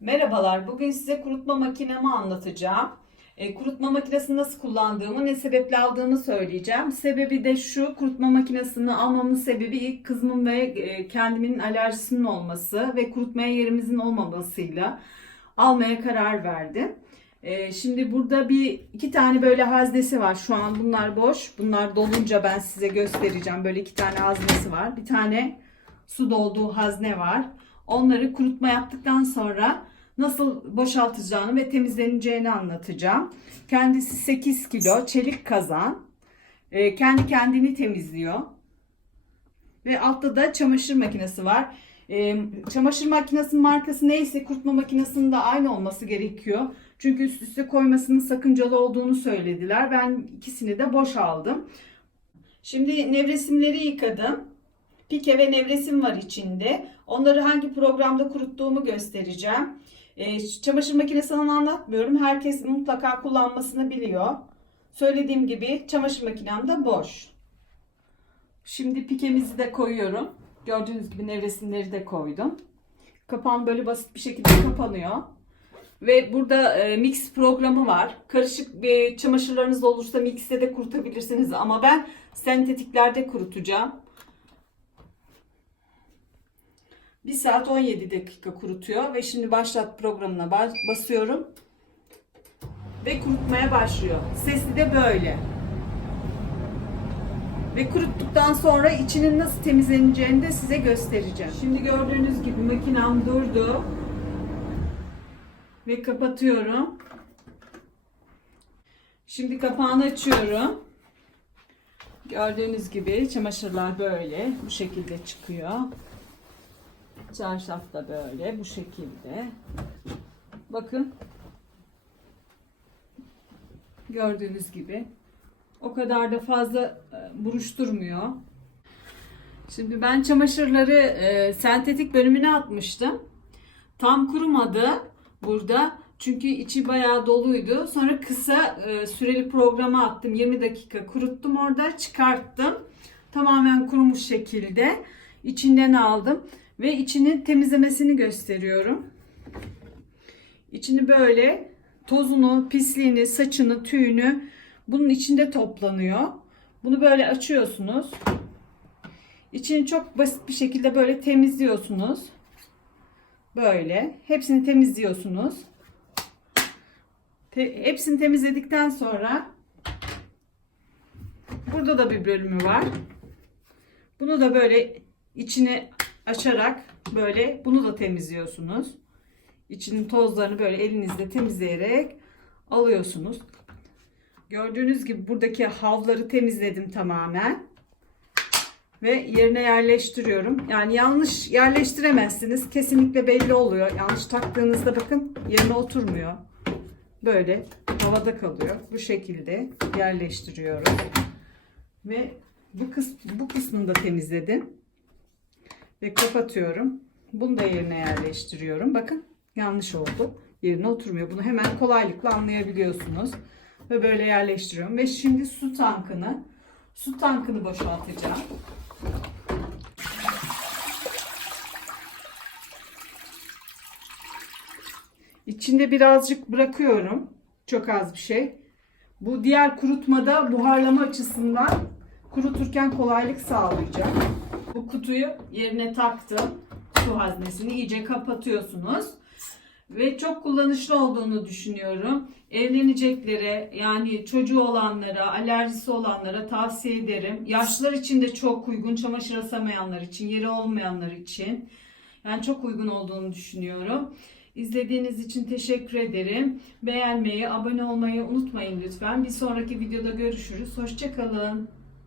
Merhabalar, bugün size kurutma makinemi anlatacağım. Kurutma makinesini nasıl kullandığımı, ne sebeple aldığımı söyleyeceğim. Sebebi de şu, kurutma makinesini almamın sebebi ilk kızımın ve kendimin alerjisinin olması ve kurutmaya yerimizin olmamasıyla almaya karar verdim. Şimdi burada iki tane böyle haznesi var. Şu an bunlar boş. Bunlar dolunca ben size göstereceğim. Böyle iki tane haznesi var. Bir tane su dolduğu hazne var. Onları kurutma yaptıktan sonra nasıl boşaltacağını ve temizleneceğini anlatacağım. Kendisi 8 kilo çelik kazan. Kendi kendini temizliyor. Ve altta da çamaşır makinesi var. Çamaşır makinesinin markası neyse kurutma makinesinin de aynı olması gerekiyor. Çünkü üst üste koymasının sakıncalı olduğunu söylediler. Ben ikisini de boş aldım. Şimdi nevresimleri yıkadım. Pike ve nevresim var içinde. Onları hangi programda kuruttuğumu göstereceğim. Çamaşır makinesini anlatmıyorum. Herkes mutlaka kullanmasını biliyor. Söylediğim gibi çamaşır makinem de boş. Şimdi pikemizi de koyuyorum. Gördüğünüz gibi nevresimleri de koydum. Kapağım böyle basit bir şekilde kapanıyor. Ve burada mix programı var. Karışık çamaşırlarınız olursa mixte de kurutabilirsiniz. Ama ben sentetiklerde kurutacağım. 1 saat 17 dakika kurutuyor ve şimdi başlat programına basıyorum ve kurutmaya başlıyor. Sesi de böyle. Ve kuruttuktan sonra içinin nasıl temizleneceğini de size göstereceğim. Şimdi gördüğünüz gibi makinem durdu. Ve kapatıyorum. Şimdi kapağını açıyorum. Gördüğünüz gibi çamaşırlar böyle bu şekilde çıkıyor. Çarşaf da böyle bu şekilde. Bakın. Gördüğünüz gibi. O kadar da fazla buruşturmuyor. Şimdi ben çamaşırları sentetik bölümüne atmıştım. Tam kurumadı burada. Çünkü içi bayağı doluydu. Sonra kısa süreli programa attım. 20 dakika kuruttum orada. Çıkarttım. Tamamen kurumuş şekilde. İçinden aldım. Ve içinin temizlemesini gösteriyorum. İçini böyle tozunu, pisliğini, saçını, tüyünü bunun içinde toplanıyor. Bunu böyle açıyorsunuz. İçini çok basit bir şekilde böyle temizliyorsunuz. Böyle. Hepsini temizliyorsunuz. Hepsini temizledikten sonra burada da bir bölümü var. Bunu da böyle içini açarak böyle bunu da temizliyorsunuz. İçinin tozlarını böyle elinizle temizleyerek alıyorsunuz. Gördüğünüz gibi buradaki havları temizledim tamamen. Ve yerine yerleştiriyorum. Yani yanlış yerleştiremezsiniz. Kesinlikle belli oluyor. Yanlış taktığınızda bakın yerine oturmuyor. Böyle havada kalıyor. Bu şekilde yerleştiriyorum. Ve bu kısmını da temizledim. Ve kapatıyorum. Bunu da yerine yerleştiriyorum. Bakın yanlış oldu. Yerine oturmuyor. Bunu hemen kolaylıkla anlayabiliyorsunuz. Ve böyle yerleştiriyorum. Ve şimdi su tankını boşaltacağım. İçinde birazcık bırakıyorum. Çok az bir şey. Bu diğer kurutmada buharlama açısından kuruturken kolaylık sağlayacak. Bu kutuyu yerine taktım. Su haznesini iyice kapatıyorsunuz. Ve çok kullanışlı olduğunu düşünüyorum. Evleneceklere, yani çocuğu olanlara, alerjisi olanlara tavsiye ederim. Yaşlılar için de çok uygun, çamaşır asamayanlar için, yeri olmayanlar için. Yani çok uygun olduğunu düşünüyorum. İzlediğiniz için teşekkür ederim. Beğenmeyi, abone olmayı unutmayın lütfen. Bir sonraki videoda görüşürüz. Hoşça kalın.